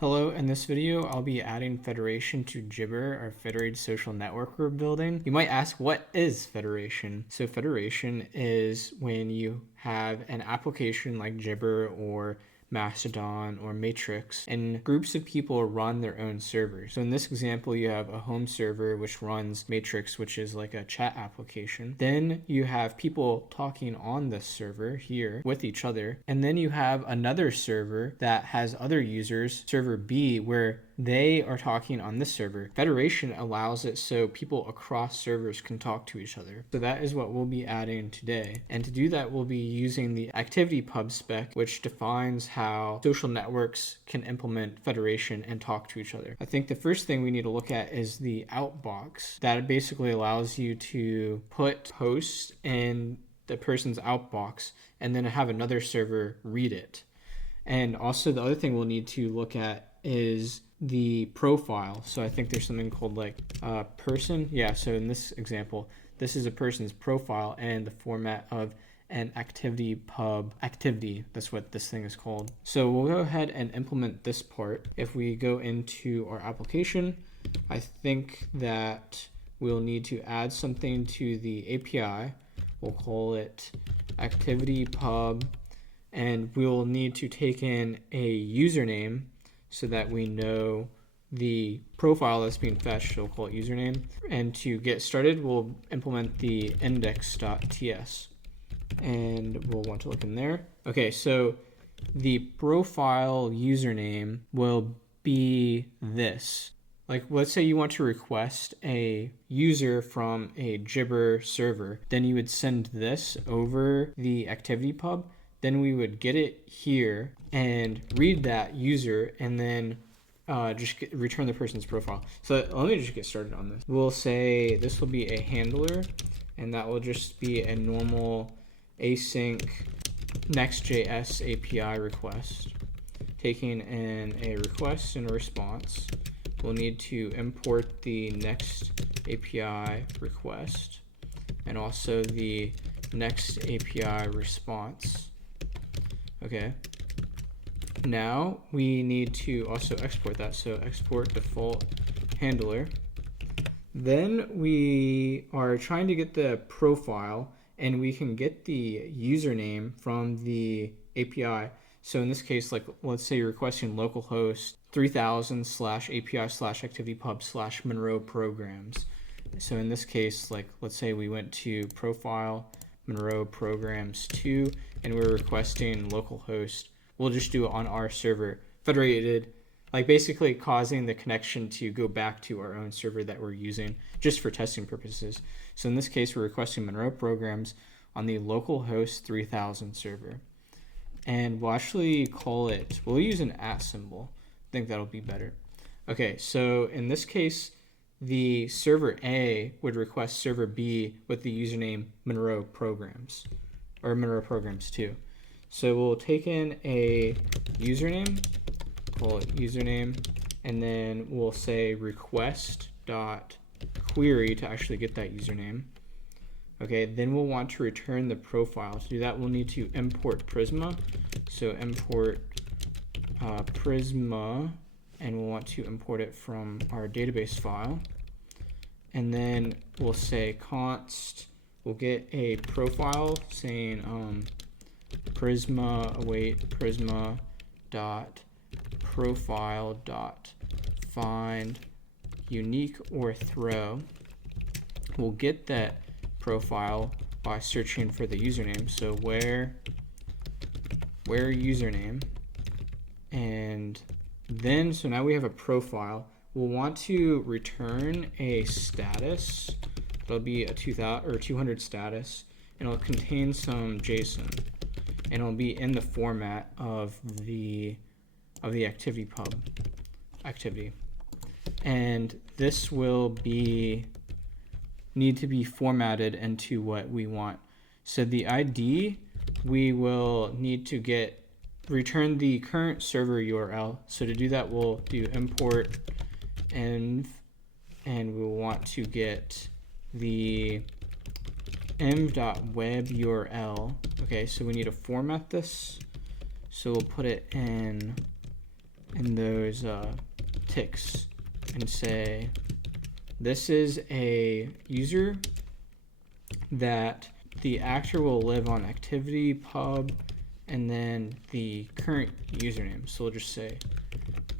Hello, in this video, I'll be adding federation to Gibber, our federated social network we're building. You might ask, what is federation? So federation is when you have an application like Gibber or Mastodon or Matrix, and groups of people run their own servers. So in this example, you have a home server which runs Matrix, which is like a chat application. Then you have people talking on this server here with each other. And then you have another server that has other users, server B, where they are talking on this server. Federation allows it so people across servers can talk to each other. So that is what we'll be adding today. And to do that, we'll be using the activity pub spec, which defines how social networks can implement federation and talk to each other. I think the first thing we need to look at is the outbox. That basically allows you to put posts in the person's outbox and then have another server read it. And also the other thing we'll need to look at is the profile. So I think there's something called like person. Yeah, so in this example, this is a person's profile and the format of an activity pub activity. That's what this thing is called. So we'll go ahead and implement this part. If we go into our application, I think that we'll need to add something to the API. We'll call it activity pub, and we'll need to take in a username so that we know the profile that's being fetched. So we'll call it username. And to get started, we'll implement the index.ts. And we'll want to look in there. Okay, so the profile username will be this. Like, let's say you want to request a user from a Gibber server. Then you would send this over the activity pub. Then we would get it here and read that user and then return the person's profile. So let me just get started on this. We'll say this will be a handler, and that will just be a normal async Next.js API request, taking in a request and a response. We'll need to import the Next API request and also the Next API response. Okay. Now we need to also export that. So export default handler. Then we are trying to get the profile, and we can get the username from the API. So in this case, like, let's say you're requesting localhost 3000/API/activitypub/Monroe programs. So in this case, like, let's say we went to profile Monroe programs 2 and we're requesting localhost. We'll just do it on our server, federated, like basically causing the connection to go back to our own server that we're using just for testing purposes. So in this case, we're requesting Monroe programs on the localhost 3000 server. And we'll actually call it, we'll use an @ symbol. I think that'll be better. Okay, so in this case, the server A would request server B with the username Monroe programs, or Monroe programs 2. So we'll take in a username, call it username, and then we'll say request.query to actually get that username. Okay, then we'll want to return the profile. To do that, we'll need to import Prisma. So import Prisma, and we'll want to import it from our database file. And then we'll say const, we'll get a profile saying Prisma, await Prisma dot profile dot find unique or throw. We'll get that profile by searching for the username. So where username, and then so now we have a profile. We'll want to return a status. That'll be a 200 status, and it'll contain some JSON, and it'll be in the format of the activity pub activity. And this will need to be formatted into what we want. So the ID, we will need to return the current server URL. So to do that, we'll do import env, and we'll want to get the env.web URL. Okay, so we need to format this. So we'll put it in in those ticks and say, this is a user that the actor will live on activity pub and then the current username. So we'll just say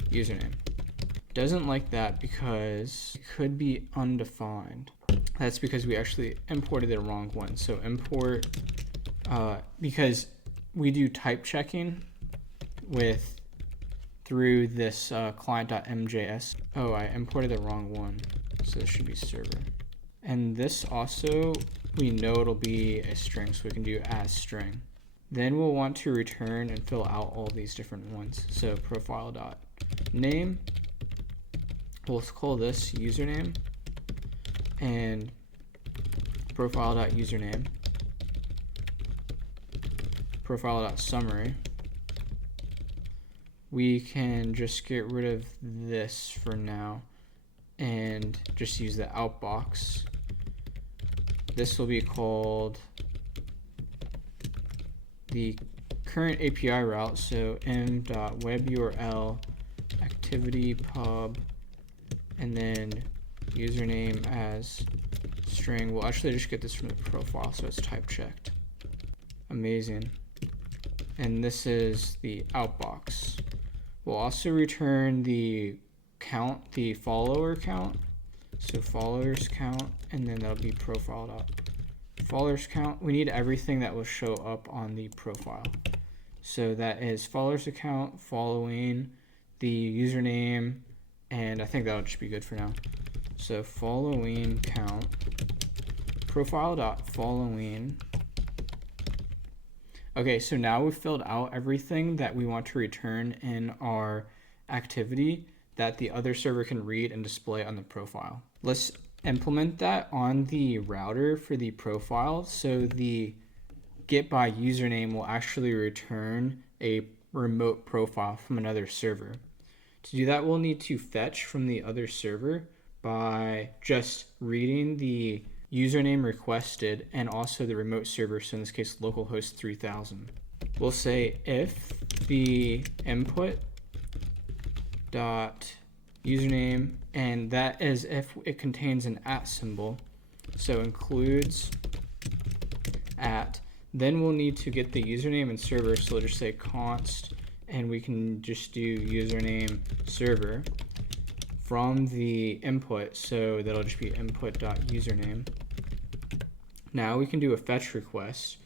username. Doesn't like that because it could be undefined. That's because we actually imported the wrong one. So import, because we do type checking through this client.mjs. Oh, I imported the wrong one. So this should be server. And this also, we know it'll be a string, so we can do as string. Then we'll want to return and fill out all these different ones. So profile.name, we'll call this username, and profile.username, profile.summary. We can just get rid of this for now and just use the outbox. This will be called the current API route, so m.webURL activity pub and then username as string. We'll actually just get this from the profile so it's type checked. Amazing. And this is the outbox. We'll also return the count, the follower count. So followers count, and then that'll be profile.followers count. We need everything that will show up on the profile. So that is followers account, following, the username, and I think that'll just be good for now. So following count, profile.following. Okay, so now we've filled out everything that we want to return in our activity that the other server can read and display on the profile. Let's implement that on the router for the profile. So the get by username will actually return a remote profile from another server. To do that, we'll need to fetch from the other server by just reading the username requested and also the remote server, so in this case localhost 3000. We'll say if the input dot username, and that is if it contains an @ symbol, so includes @, then we'll need to get the username and server, so we'll just say const, and we can just do username server from the input, so that'll just be input.username. Now we can do a fetch request,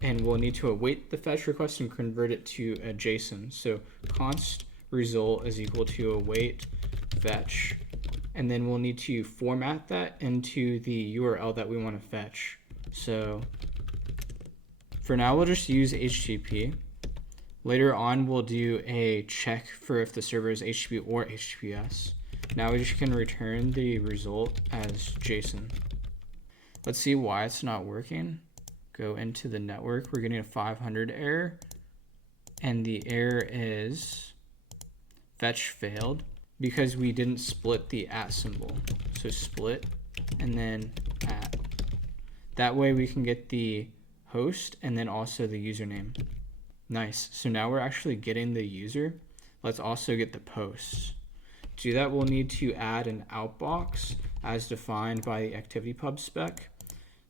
and we'll need to await the fetch request and convert it to a JSON. So const result is equal to await fetch, and then we'll need to format that into the URL that we want to fetch. So for now, we'll just use HTTP. Later on, we'll do a check for if the server is HTTP or HTTPS. Now we just can return the result as JSON. Let's see why it's not working. Go into the network. We're getting a 500 error, and the error is fetch failed because we didn't split the @ symbol. So split and then @. That way we can get the host and then also the username. Nice. So now we're actually getting the user. Let's also get the posts. To do that, we'll need to add an outbox as defined by the activity pub spec.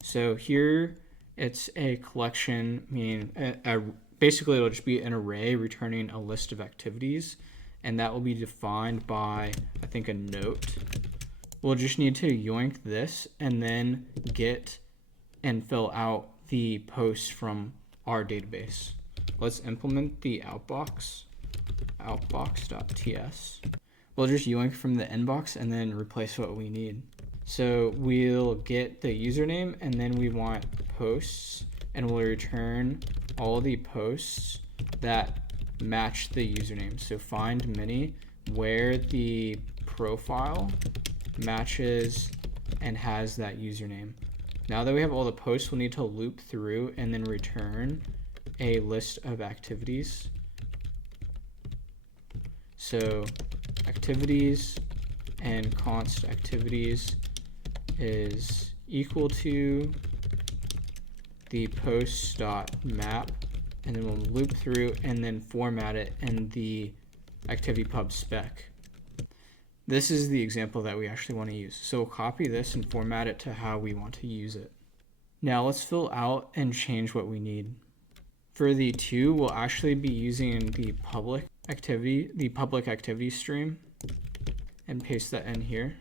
So here it's a collection, meaning basically it'll just be an array returning a list of activities, and that will be defined by, I think, a note. We'll just need to yoink this and then get and fill out the posts from our database. Let's implement the outbox, outbox.ts. We'll just yoink from the inbox and then replace what we need. So we'll get the username, and then we want posts, and we'll return all the posts that match the username. So find many where the profile matches and has that username. Now that we have all the posts, we'll need to loop through and then return a list of activities. So activities and const activities is equal to the posts.map, and then we'll loop through and then format it in the activity pub spec. This is the example that we actually want to use. So we'll copy this and format it to how we want to use it. Now let's fill out and change what we need. For the to, we'll actually be using the public activity stream, and paste that in here.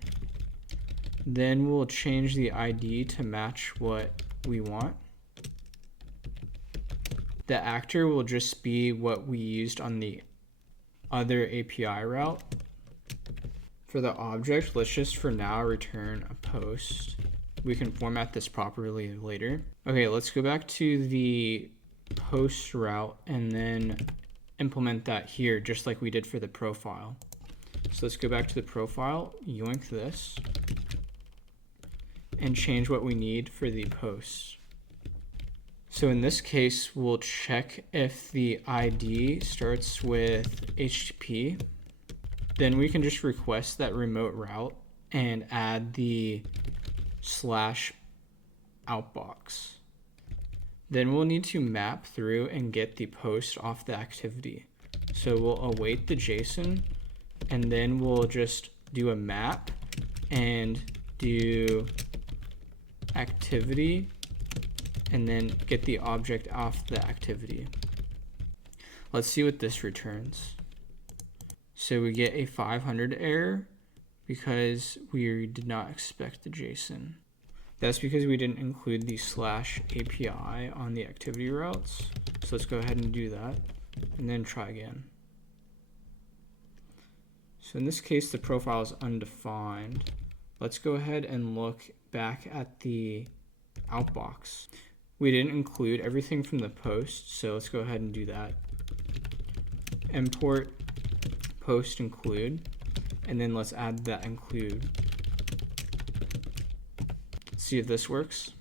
Then we'll change the ID to match what we want. The actor will just be what we used on the other API route. For the object, let's just for now return a post. We can format this properly later. Okay, let's go back to the post route and then implement that here just like we did for the profile. So let's go back to the profile, yoink this, and change what we need for the post. So in this case, we'll check if the ID starts with HTTP. Then we can just request that remote route and add the /outbox. Then we'll need to map through and get the post off the activity. So we'll await the JSON, and then we'll just do a map and do activity, and then get the object off the activity. Let's see what this returns. So we get a 500 error because we did not expect the JSON. That's because we didn't include the /API on the activity routes. So let's go ahead and do that and then try again. So in this case, the profile is undefined. Let's go ahead and look back at the outbox. We didn't include everything from the post, so let's go ahead and do that. Import post include, and then let's add that include. Let's see if this works.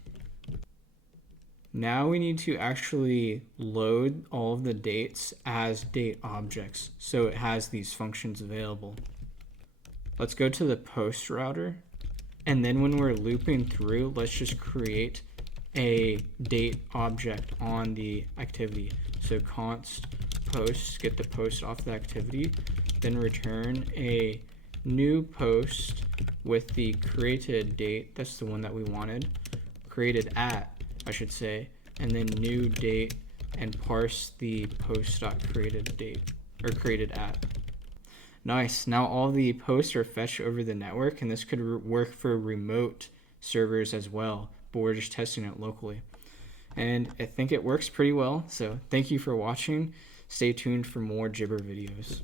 Now we need to actually load all of the dates as date objects, so it has these functions available. Let's go to the post router, and then when we're looping through, let's just create a date object on the activity. So const post, get the post off the activity, then return a new post with the created date, that's the one that we wanted, created at, I should say, and then new date, and parse the post.created date, or created at. Nice, now all the posts are fetched over the network, and this could work for remote servers as well, but we're just testing it locally. And I think it works pretty well, so thank you for watching. Stay tuned for more Gibber videos.